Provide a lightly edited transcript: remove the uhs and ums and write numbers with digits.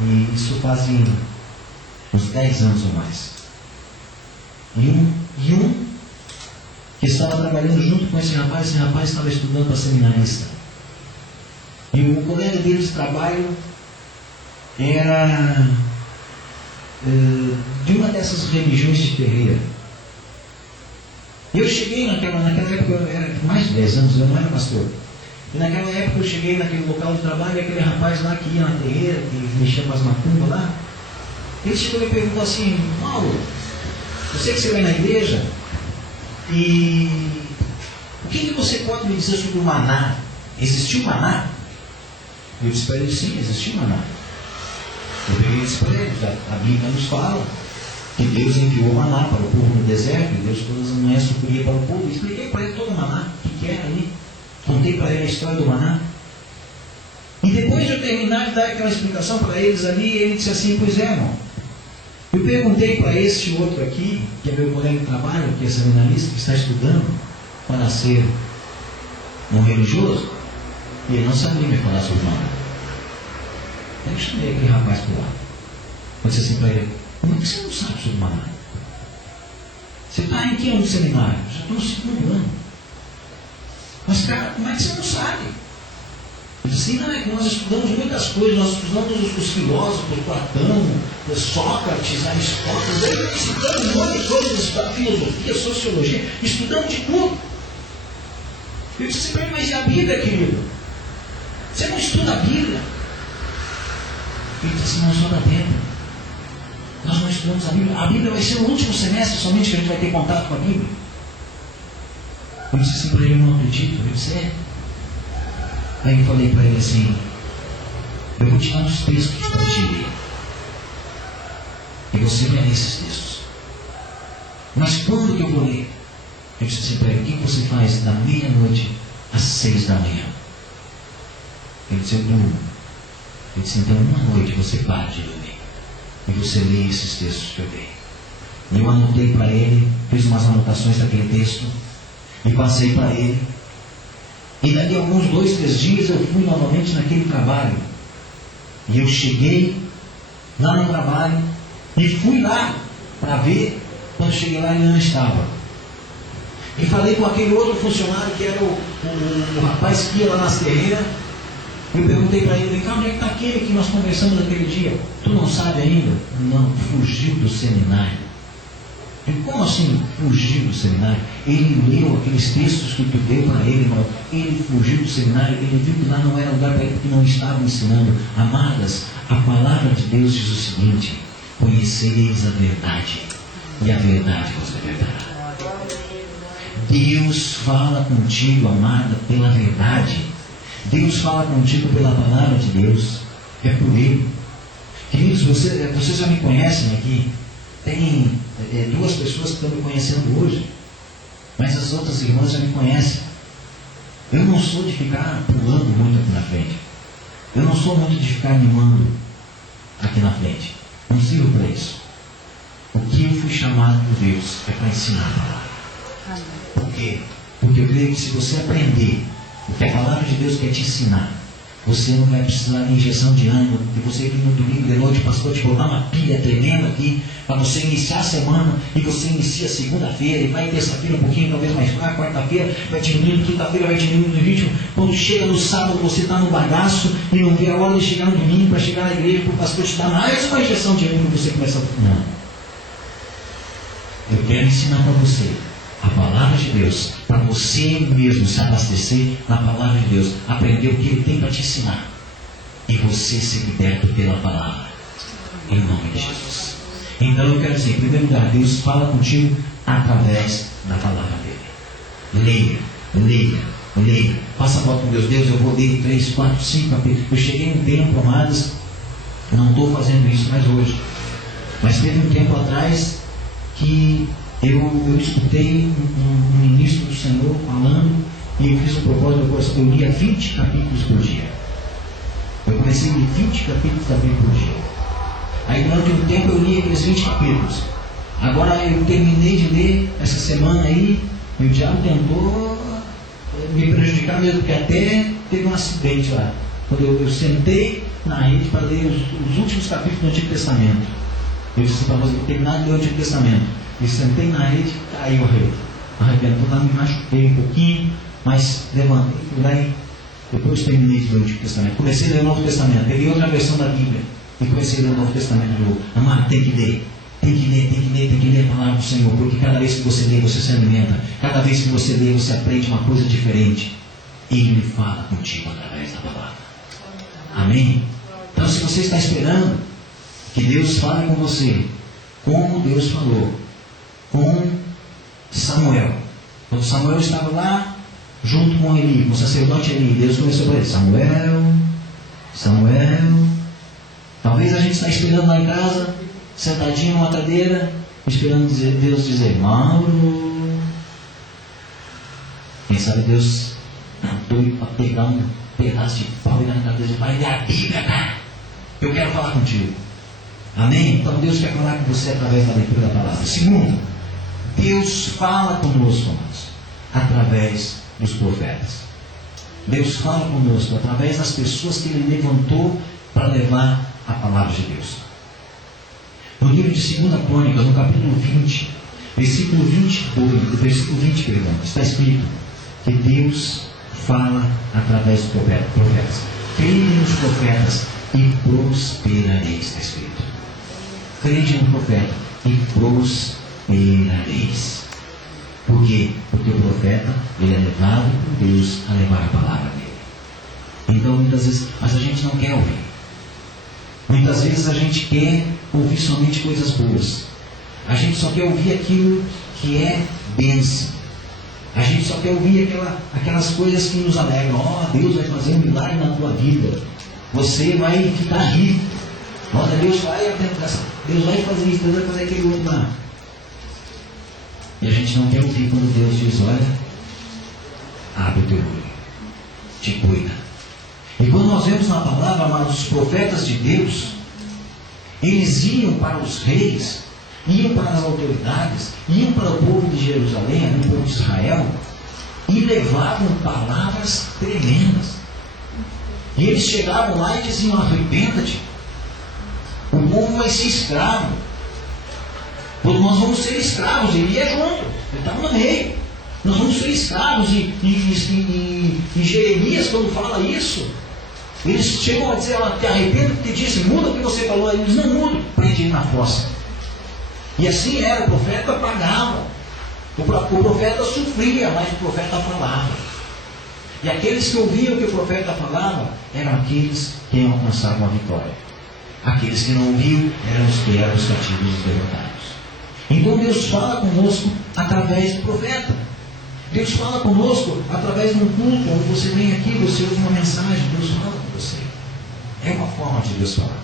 E isso fazem uns 10 anos ou mais. E um que estava trabalhando junto com esse rapaz estava estudando para seminarista. E o colega dele de trabalho era de uma dessas religiões de terreira. E eu cheguei naquela época, eu era mais de 10 anos, eu não era pastor. E naquela época eu cheguei naquele local de trabalho, e aquele rapaz lá que ia na terreira, que mexia com as macumbas lá, ele chegou e me perguntou assim: Mauro, eu sei que você vai na igreja, e o que você pode me dizer sobre o maná? Existiu maná? Eu disse para ele: sim, existiu maná. Eu peguei e disse para ele: a Bíblia nos fala que Deus enviou maná para o povo no deserto, e Deus todas as manhãs sucuria para o povo. Expliquei para ele todo o maná, o que era ali. Contei para ele a história do maná. E depois de eu terminar de dar aquela explicação para eles ali, ele disse assim: pois é, irmão. Eu perguntei para esse outro aqui, que é meu colega de trabalho, que é seminarista, que está estudando para ser um religioso, e ele não sabia me falar sobre o maná. Eu chamei aquele rapaz por lá. Eu disse assim para ele: como é que você não sabe sobre o maná? Você está em que ano de seminário? Já estou no 2º ano. Mas, cara, como é que você não sabe? Eu disse assim: não, é que nós estudamos muitas coisas, nós estudamos os filósofos, Platão, Sócrates, Aristóteles, estudamos um monte de coisas, filosofia, sociologia, estudamos de tudo. Eu disse assim: mas e a Bíblia, querido? Você não estuda a Bíblia? Ele disse assim: não, só da Bíblia. Nós não estudamos a Bíblia. A Bíblia vai ser no último semestre somente que a gente vai ter contato com a Bíblia. Eu disse assim para ele: eu não acredito. Eu disse: é. Aí eu falei para ele assim: eu vou te dar uns textos para te ler. E você vai ler esses textos. Mas quando que eu vou ler? Eu disse assim para ele: o que você faz da meia-noite às 6 da manhã? Ele disse: eu durmo. Eu disse: então uma noite você para de dormir e você lê esses textos que eu dei. E eu anotei para ele, fiz umas anotações daquele texto e passei para ele. E daqui a alguns 2, 3 dias eu fui novamente naquele trabalho. E eu cheguei lá no trabalho e fui lá para ver. Quando cheguei lá, ele não estava. E falei com aquele outro funcionário que era o rapaz que ia lá nas terreiras. Eu perguntei para ele: onde é que está aquele que nós conversamos naquele dia? Tu não sabe ainda? Não, fugiu do seminário. Eu, como assim fugiu do seminário? Ele leu aqueles textos que tu deu para ele, irmão. Ele fugiu do seminário, ele viu que lá não era lugar para ele, porque não estava ensinando. Amadas, a palavra de Deus diz o seguinte: conhecereis a verdade, e a verdade vos libertará. Deus fala contigo, amada, pela verdade. Deus fala contigo pela palavra de Deus. É por Ele. Queridos, vocês já me conhecem aqui. Tem 2 pessoas que estão me conhecendo hoje. Mas as outras irmãs já me conhecem. Eu não sou de ficar pulando muito aqui na frente. Eu não sou muito de ficar animando aqui na frente. Não sirvo para isso. O que eu fui chamado por Deus é para ensinar a palavra. Por quê? Porque eu creio que se você aprender o que a palavra de Deus quer te ensinar, você não vai precisar de injeção de ânimo, de você vir no domingo de noite, o pastor te botar uma pilha tremenda aqui, para você iniciar a semana, e você inicia segunda-feira, e vai terça-feira um pouquinho, talvez mais fraco, quarta-feira vai diminuindo, quinta-feira vai diminuindo no ritmo, quando chega no sábado você está no bagaço, e não vê a hora de chegar no domingo, para chegar na igreja, para o pastor te dar mais uma injeção de ânimo, e você começa a... Não. Eu quero ensinar para você a palavra de Deus, para você mesmo se abastecer na palavra de Deus, aprender o que Ele tem para te ensinar, e você ser liberto pela palavra, em nome de Jesus. Então eu quero dizer, em primeiro lugar, Deus fala contigo através da palavra dele. Leia. Faça a volta com Deus. Deus, eu vou ler 3, 4, 5 capítulos. Eu cheguei em um tempo, amados, não estou fazendo isso mais hoje, mas teve um tempo atrás que eu escutei um ministro do Senhor falando, e eu fiz um propósito, eu lia 20 capítulos por dia. Eu comecei a ler 20 capítulos da Bíblia por dia. Aí durante um tempo eu li aqueles 20 capítulos. Agora eu terminei de ler essa semana aí, e o diabo tentou me prejudicar mesmo, porque até teve um acidente lá. quando eu sentei na rede para ler os últimos capítulos do Antigo Testamento. Eu disse para você, terminar de ler o Antigo Testamento. E sentei na rede, caiu a rede. Arrebentou, me machuquei um pouquinho, mas levantei, fui lá e depois terminei de ler o Antigo Testamento. Comecei a ler o Novo Testamento, peguei outra versão da Bíblia e comecei a ler o Novo Testamento de novo. Amado, tem que ler. Tem que ler a palavra do Senhor, porque cada vez que você lê, você se alimenta. Cada vez que você lê, você aprende uma coisa diferente. Ele fala contigo através da palavra. Amém? Então, se você está esperando que Deus fale com você, como Deus falou com Samuel. Quando Samuel estava lá, junto com Eli, com o sacerdote Eli, Deus começou para ele: Samuel, Samuel. Talvez a gente está esperando lá em casa, sentadinho numa cadeira, esperando Deus dizer: Mauro. Quem sabe Deus está doido para pegar um pedaço de pau e na cabeça e falar: é a Bíblia, cara. Eu quero falar contigo. Amém? Então Deus quer falar com você através da leitura da palavra. Segundo, Deus fala conosco, amados, através dos profetas. Deus fala conosco através das pessoas que Ele levantou para levar a palavra de Deus. No livro de 2 Crônicas, no capítulo 20, versículo 20, está escrito que Deus fala através dos profetas. Crede nos profetas e prosperareis, está escrito. Crede no profeta e prosperareis. Por quê? Porque o profeta, ele é levado por Deus a levar a palavra dele. Então, muitas vezes, mas a gente não quer ouvir. Muitas vezes a gente quer ouvir somente coisas boas. A gente só quer ouvir aquilo que é bênção. A gente só quer ouvir aquelas coisas que nos alegram. Deus vai fazer um milagre na tua vida. Você vai ficar rico. Deus vai fazer isso, Deus vai fazer aquele outro lá. E a gente não quer ouvir quando Deus diz: olha, abre o teu olho, te cuida. E quando nós vemos na palavra, amados, os profetas de Deus, eles iam para os reis, iam para as autoridades, iam para o povo de Jerusalém, o povo de Israel, e levavam palavras tremendas. E eles chegavam lá e diziam: arrependa-te, o povo vai ser escravo, nós vamos ser escravos. Ele ia junto, ele estava no meio. Nós vamos ser escravos. E Jeremias, quando fala isso, eles chegam a dizer: te arrependo, te disse, muda o que você falou. Eles não mudam, prende ele na fossa. E assim era, o profeta pagava, o profeta sofria, mas o profeta falava. E aqueles que ouviam o que o profeta falava eram aqueles que iam alcançar uma vitória. Aqueles que não ouviam eram os que eram os cativos e os derrotados. Então Deus fala conosco através do profeta. Deus fala conosco através de um culto, onde você vem aqui, você ouve uma mensagem, Deus fala com você. É uma forma de Deus falar.